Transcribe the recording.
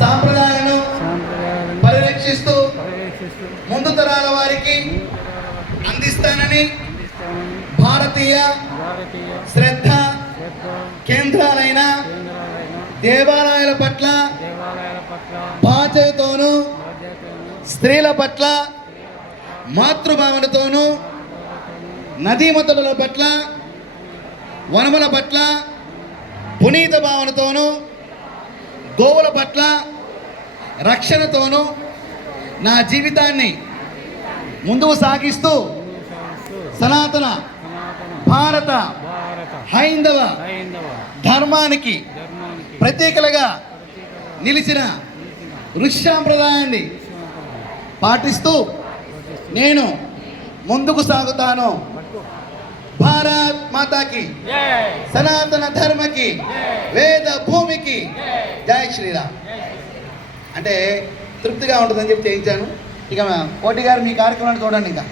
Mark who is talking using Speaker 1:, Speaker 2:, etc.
Speaker 1: సాంప్రదాయాలను పరిరక్షిస్తూ ముందు తరాల వారికి అందిస్తానని భారతీయ శ్రద్ధ కేంద్రాలైన దేవాలయాల పట్ల బాధ్యతతోనూ స్త్రీల పట్ల మాతృభావనతోనూ నదీమతుల పట్ల వనముల పట్ల పునీత భావనతోనూ గోవుల పట్ల రక్షణతోనూ నా జీవితాన్ని ముందుకు సాగిస్తూ సనాతన భారత హైందవ
Speaker 2: ధర్మానికి
Speaker 1: ప్రతీకలుగా నిలిచిన ఋషి సాంప్రదాయాన్ని పాటిస్తూ నేను ముందుకు సాగుతాను. భారత్ మాతాకి సనాతన ధర్మకి వేద భూమికి. జై శ్రీరామ్. అంటే తృప్తిగా ఉంటుందని చెప్పి చేయించాను. ఇక కోటి గారు మీ కార్యక్రమాన్ని చూడండి ఇంకా.